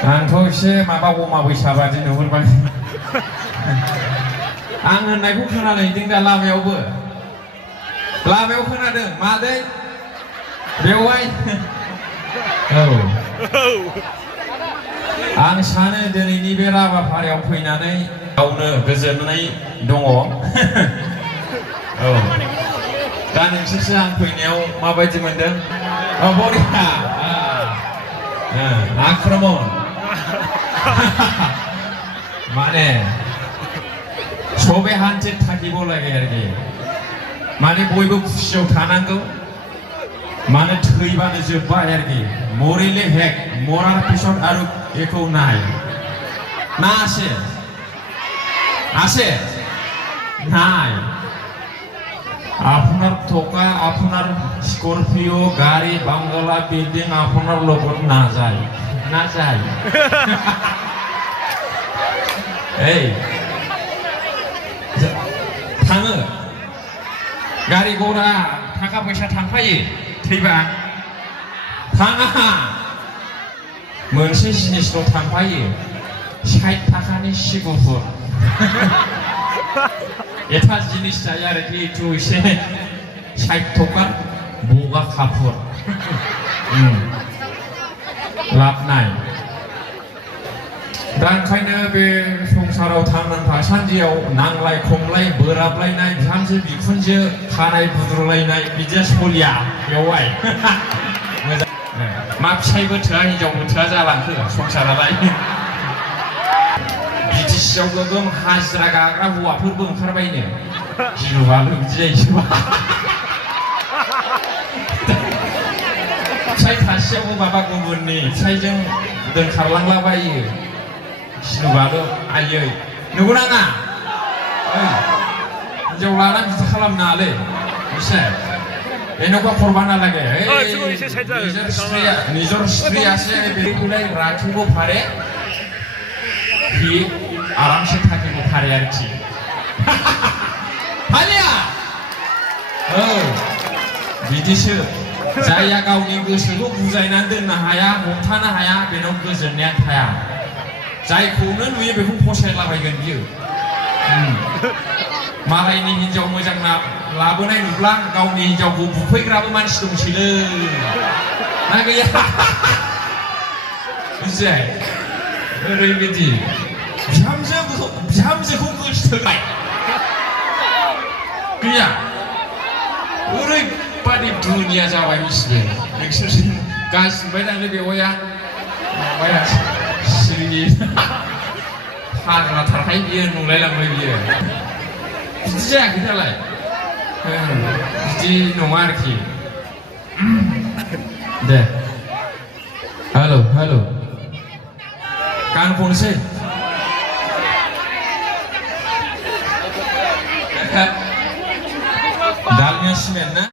आंथ' एसे माबा अमाबैसा बादि नुहुरबाय आं होननायखौ खोनादों दा लामायावबो लामायाव खोनादों मादै बेवहाय औ आं सानो दिनैनि बे हाबाफारियाव फैनानै गावनो गोजोननाय दङ औ दा नोंसोरसो आं फैनायाव माबायदि मोनदों बरिया आक्रमण माने सबे हान्थिर थाखिबावलायबाय आरोखि माने बयबो खुसियाव थानांगौ माने थैबानो जोब्बाय आरोखि मरिले हेक मरार पिছত आरो एखौ नाय ना আছে নাই আপনার টোকা আপনার স্করপিও গাড়ি বাংলা বিল্ডিং আপনার লগত না যায় এই थाङो गारि घोड़ा थाखा फैसा थांफायो थैबा थाङा मोनसे जिनिसल' थांफायो 60 थाखानि सिगुफुर एथा जिनिस जायो आरोखि एकटु एसे 60 थाखार बगा कापुर लाब नाय दा ओंखायनो बे संसाराव थांनानै थासान्दियाव नांलाय खमलाय बोराबलायनाय बिहामजो बिखुनजो खानाय बुद्रुलायनाय बिदिया सलिया बेवहाय मोजां मा फिसायबो थोआ हिनजावबो थोआ जालांखो संसारालाय बिटिसियाव गोगोम हाजिरा गाग्रा हौवाफोरबो ओंखारबायनो गिलुबालु बिदि जायोसोबा फिसाय थासेयावबो माबा गुबुननि फिसायजों दोनखारलांलाबायो गिलुबालु आयै नंगौ नाङा हिनजाव लाना बिदि खालामनाङालै मिथिबाय এনেকুৱা কৰিব নালাগে নিজৰ স্ত্ৰী আছে बेखौलाय राखिब पारे आरामसे थाखिब पारे आरोखि हालिया औ बिदिसो जायहा गावनि गोसोखौ बुजायनानै दोननो हाया हमथानो हाया बेनाव गोजोननाया थाया जायखौनो नुयो बेखौ फसायलाबायगोन बियो मालायनि हिनजाव मोजां लाबोनाय नुब्ला गावनि हिनजावखौ बुफैग्राबो मानसि दंसैलै ना गैया बुजिबाय ओरैबायदि बिहामजोखौ गोसोथोनाय गैया ओरैबादि दुनिया जाबाय मिथिबाय नोंसोरसो गासिबाय दांलै बेवाया माबाया सिरि फाग्ला थारखाय बियो नुलायलांबाय बियो बिदि जायाखै नालाय बिदि नङा आरोखि दे हेल' गान खनसै दालमिया सिमेन्ट ना